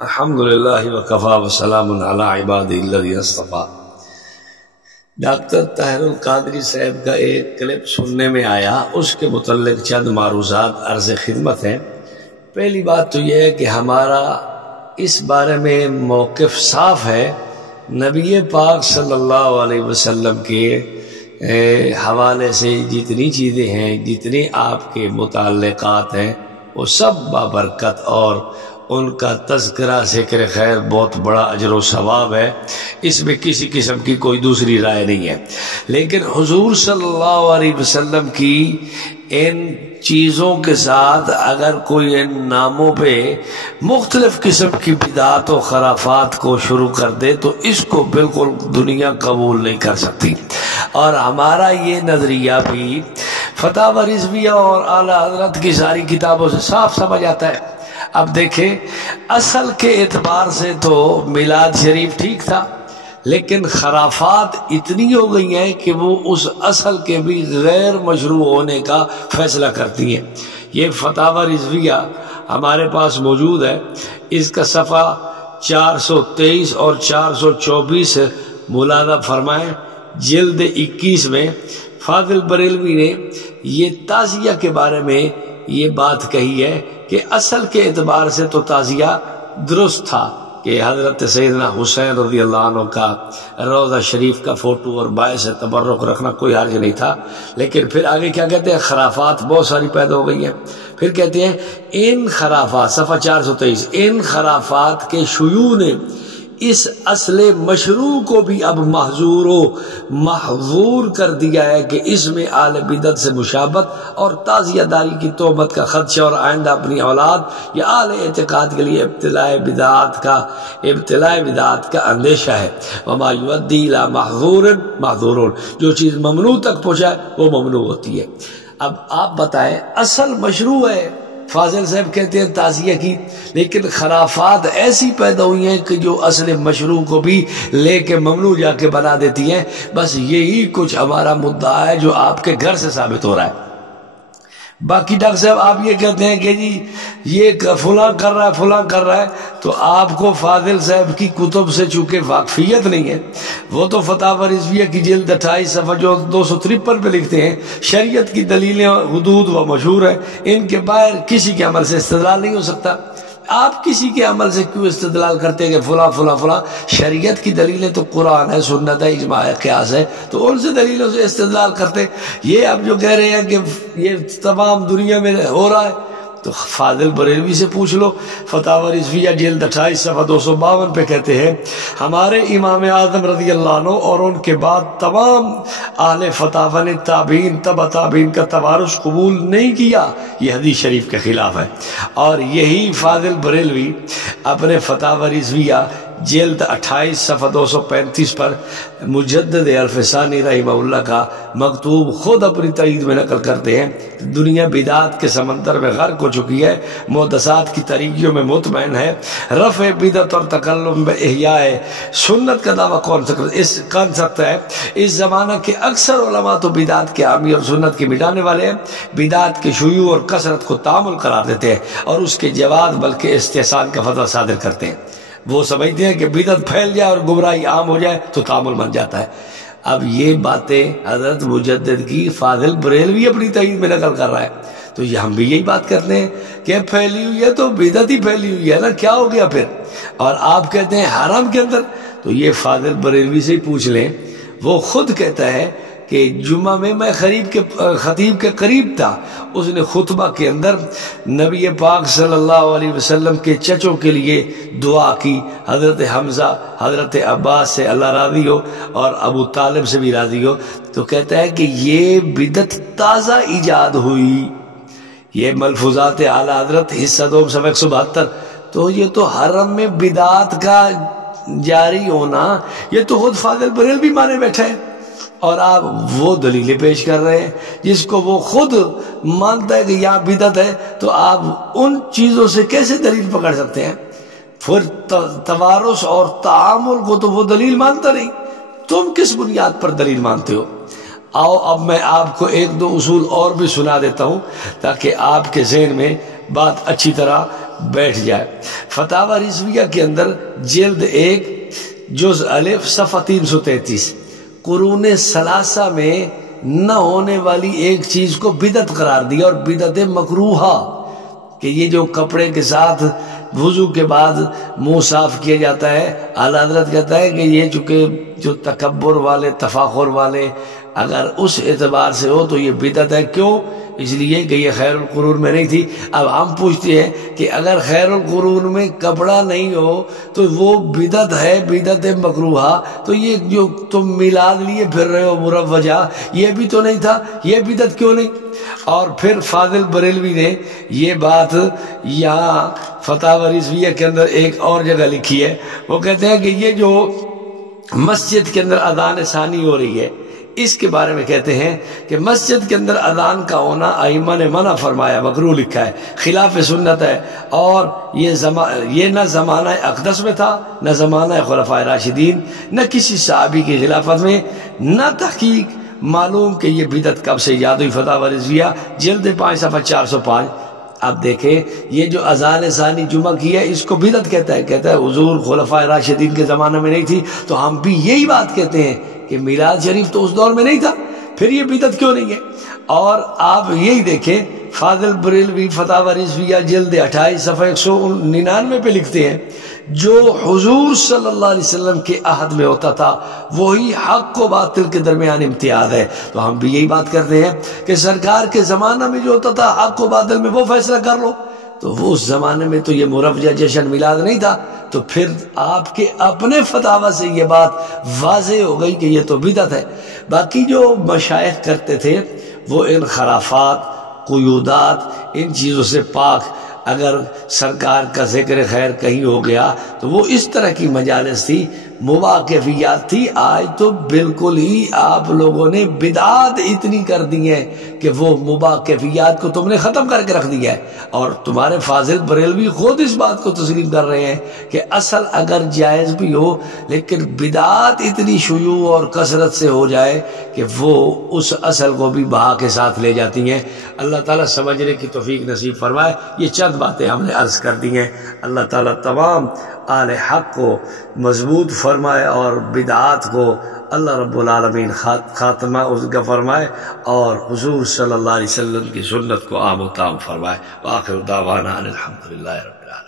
الحمدللہ وکفی وسلام علی عبادہ الذین اصطفی۔ ڈاکٹر طاہر القادری صاحب کا ایک کلپ سننے میں آیا، اس کے متعلق چند معروضات عرض خدمت ہیں۔ پہلی بات تو یہ ہے کہ ہمارا اس بارے میں موقف صاف ہے، نبی پاک صلی اللہ علیہ وسلم کے حوالے سے جتنی چیزیں ہیں، جتنے آپ کے متعلقات ہیں، وہ سب بابرکت، اور ان کا تذکرہ ذکر خیر بہت بڑا اجر و ثواب ہے، اس میں کسی قسم کی کوئی دوسری رائے نہیں ہے۔ لیکن حضور صلی اللہ علیہ وسلم کی ان چیزوں کے ساتھ اگر کوئی ان ناموں پہ مختلف قسم کی بدعات و خرافات کو شروع کر دے تو اس کو بالکل دنیا قبول نہیں کر سکتی، اور ہمارا یہ نظریہ بھی فتاوی رضویہ اور اعلیٰ حضرت کی ساری کتابوں سے صاف سمجھ آتا ہے۔ اب دیکھیں، اصل کے اعتبار سے تو میلاد شریف ٹھیک تھا، لیکن خرافات اتنی ہو گئی ہیں کہ وہ اس اصل کے بھی غیر مشروع ہونے کا فیصلہ کرتی ہیں۔ یہ فتاوی رضویہ ہمارے پاس موجود ہے، اس کا صفحہ 423 اور 424 ملاحظہ فرمائیں۔ جلد 21 میں فاضل بریلوی نے یہ تعزیہ کے بارے میں یہ بات کہی ہے کہ اصل کے اعتبار سے تو تعزیہ درست تھا کہ حضرت سیدنا حسین رضی اللہ عنہ کا روضہ شریف کا فوٹو اور باعث تبرک رکھنا کوئی حرج نہیں تھا، لیکن پھر آگے کیا کہتے ہیں؟ خرافات بہت ساری پیدا ہو گئی ہیں۔ پھر کہتے ہیں ان خرافات، صفحہ 423، ان خرافات کے شیوع نے اس اصل مشروع کو بھی اب محظور و محظور کر دیا ہے کہ اس میں اہل بدعت سے مشابہت اور تعزیہ داری کی تہمت کا خدشہ، اور آئندہ اپنی اولاد یا اہل اعتقاد کے لیے ابتلاء بدعات کا اندیشہ ہے۔ وما یؤدی الی محظور، جو چیز ممنوع تک پہنچائے وہ ممنوع ہوتی ہے۔ اب آپ بتائیں، اصل مشروع ہے، فاضل صاحب کہتے ہیں تعزیہ کی، لیکن خرافات ایسی پیدا ہوئی ہیں کہ جو اصل مشروع کو بھی لے کے ممنوع جا کے بنا دیتی ہیں۔ بس یہی کچھ ہمارا مدعا ہے جو آپ کے گھر سے ثابت ہو رہا ہے۔ باقی ڈاکٹر صاحب آپ یہ کہتے ہیں کہ جی یہ فلاں کر رہا ہے، فلاں کر رہا ہے، تو آپ کو فاضل صاحب کی کتب سے چونکہ واقفیت نہیں ہے، وہ تو فتاوی رضویہ کی جلد 28 صفحہ جو 253 پہ لکھتے ہیں، شریعت کی دلیلیں حدود و مشہور ہیں، ان کے باہر کسی کے عمل سے استدلال نہیں ہو سکتا۔ آپ کسی کے عمل سے کیوں استدلال کرتے ہیں کہ فلاں فلاں فلاں؟ شریعت کی دلیلیں تو قرآن ہے، سنت ہے، اجماع ہے، قیاس ہے، تو ان سے دلیلوں سے استدلال کرتے۔ یہ اب جو کہہ رہے ہیں کہ یہ تمام دنیا میں ہو رہا ہے، تو فاضل بریلوی سے پوچھ لو۔ فتاوی رضویہ جلد 28 صفحہ 252 پہ کہتے ہیں، ہمارے امام اعظم رضی اللہ عنہ اور ان کے بعد تمام اہل فتاوی نے تابعین تبع تابعین کا توارث قبول نہیں کیا، یہ حدیث شریف کے خلاف ہے۔ اور یہی فاضل بریلوی اپنے فتاوی رضویہ جلد 28 صفحہ 235 پر مجدد الفسانی رحمہ اللہ کا مکتوب خود اپنی تائید میں نقل کرتے ہیں۔ دنیا بدعات کے سمندر میں غرق ہو چکی ہے، محدثات کی طریقوں میں مطمئن ہے، رفع بدعت اور تکلم میں احیاء سنت کا دعویٰ کون کر سکتا ہے؟ اس زمانہ کے اکثر علماء تو بدعات کے حامی اور سنت کے مٹانے والے ہیں، بدعات کے شیوع اور کثرت کو تعامل قرار دیتے ہیں اور اس کے جواز بلکہ استحسان کا فتویٰ صادر کرتے ہیں۔ وہ سمجھتے ہیں کہ بدعت پھیل جائے اور گمراہی عام ہو جائے تو تعامل بن جاتا ہے۔ اب یہ باتیں حضرت مجدد کی فاضل بریلوی اپنی تائید میں نقل کر رہا ہے، تو یہ ہم بھی یہی بات کرتے ہیں کہ پھیلی ہوئی ہے تو بدعت ہی پھیلی ہوئی ہے نا، کیا ہو گیا پھر؟ اور آپ کہتے ہیں حرم کے اندر، تو یہ فاضل بریلوی سے ہی پوچھ لیں، وہ خود کہتا ہے کہ جمعہ میں خطیب کے قریب تھا، اس نے خطبہ کے اندر نبی پاک صلی اللہ علیہ وسلم کے چچوں کے لیے دعا کی، حضرت حمزہ، حضرت عباس سے اللہ راضی ہو اور ابو طالب سے بھی راضی ہو، تو کہتا ہے کہ یہ بدعت تازہ ایجاد ہوئی۔ یہ ملفوظات اعلیٰ حضرت حصہ 2 صفحہ 172، تو یہ تو حرم میں بدعات کا جاری ہونا، یہ تو خود فاضل بریلوی مانے بیٹھے ہیں، اور آپ وہ دلیلیں پیش کر رہے ہیں جس کو وہ خود مانتا ہے کہ یہاں بدعت ہے، تو آپ ان چیزوں سے کیسے دلیل پکڑ سکتے ہیں؟ پھر توارث اور تعامل کو تو وہ دلیل مانتا نہیں، تم کس بنیاد پر دلیل مانتے ہو؟ آؤ اب میں آپ کو 1-2 اصول اور بھی سنا دیتا ہوں تاکہ آپ کے ذہن میں بات اچھی طرح بیٹھ جائے۔ فتاوی رضویہ کے اندر جلد 1 جز الف صفحہ 333، قرون ثلاثہ میں نہ ہونے والی ایک چیز کو بدعت قرار دیا، اور بدعت مکروہہ کہ یہ جو کپڑے کے ساتھ وضو کے بعد منہ صاف کیا جاتا ہے، اعلیٰ حضرت کہتا ہے کہ یہ چونکہ جو تکبر والے تفاخر والے اگر اس اعتبار سے ہو تو یہ بدعت ہے۔ کیوں؟ اس لیے کہ یہ خیر القرون میں نہیں تھی۔ اب ہم پوچھتے ہیں کہ اگر خیر القرون میں کپڑا نہیں ہو تو وہ بدعت ہے، بدعت مکروہہ، تو یہ جو تم میلاد لیے پھر رہے ہو مروجہ، یہ بھی تو نہیں تھا، یہ بدعت کیوں نہیں؟ اور پھر فاضل بریلوی نے یہ بات یہاں فتاوی رضویہ کے اندر ایک اور جگہ لکھی ہے، وہ کہتے ہیں کہ یہ جو مسجد کے اندر اذان ثانی ہو رہی ہے، اس کے بارے میں کہتے ہیں کہ مسجد کے اندر اذان کا ہونا ائمہ نے منع فرمایا، مکروہ لکھا ہے، خلاف سنت ہے، اور یہ نہ زمانہ اقدس میں تھا، نہ زمانہ خلفائے راشدین، نہ کسی صحابی کی خلافت میں، نہ تحقیق معلوم کہ یہ بدعت کب سے ایجاد ہوئی۔ فتاوی رضویہ جلد 5 صفحہ 405۔ اب دیکھیں یہ جو اذان ثانی جمعہ کی ہے اس کو بدعت کہتا ہے حضور خلفائے راشدین کے زمانے میں نہیں تھی، تو ہم بھی یہی بات کہتے ہیں کہ میلاد شریف تو اس دور میں نہیں تھا، پھر یہ بدعت کیوں نہیں ہے؟ اور آپ یہی دیکھیں فاضل بریلوی فتاوی رضویہ جلد 28 صفحہ 199 پہ لکھتے ہیں جو حضور صلی اللہ علیہ وسلم کے عہد میں ہوتا تھا وہی حق و باطل کے درمیان امتیاز ہے۔ تو ہم بھی یہی بات کرتے ہیں کہ سرکار کے زمانہ میں جو ہوتا تھا حق و باطل میں وہ فیصلہ کر لو، تو وہ اس زمانے میں تو یہ مروجہ جشن میلاد نہیں تھا، تو پھر آپ کے اپنے فتاوی سے یہ بات واضح ہو گئی کہ یہ تو بدعت ہے۔ باقی جو مشائخ کرتے تھے وہ ان خرافات، قیودات، ان چیزوں سے پاک، اگر سرکار کا ذکر خیر کہیں ہو گیا تو وہ اس طرح کی مجالس تھی، مواقفیات تھی۔ آج تو بالکل ہی آپ لوگوں نے بدعات اتنی کر دی ہیں کہ وہ مواقفیات کو تم نے ختم کر کے رکھ دیا ہے، اور تمہارے فاضل بریلوی خود اس بات کو تسلیم کر رہے ہیں کہ اصل اگر جائز بھی ہو لیکن بدعات اتنی شیوع اور کثرت سے ہو جائے کہ وہ اس اصل کو بھی بہا کے ساتھ لے جاتی ہیں۔ اللہ تعالیٰ سمجھنے کی توفیق نصیب فرمائے۔ یہ چند باتیں ہم نے عرض کر دی ہیں، اللہ تعالیٰ تمام آل حق کو مضبوط فرمائے اور بدعات کو اللہ رب العالمین خاتمہ اس کا فرمائے، اور حضور صلی اللہ علیہ وسلم کی سنت کو عام و تام فرمائے۔ وآخر دعوانا الحمدللہ رب العالمین۔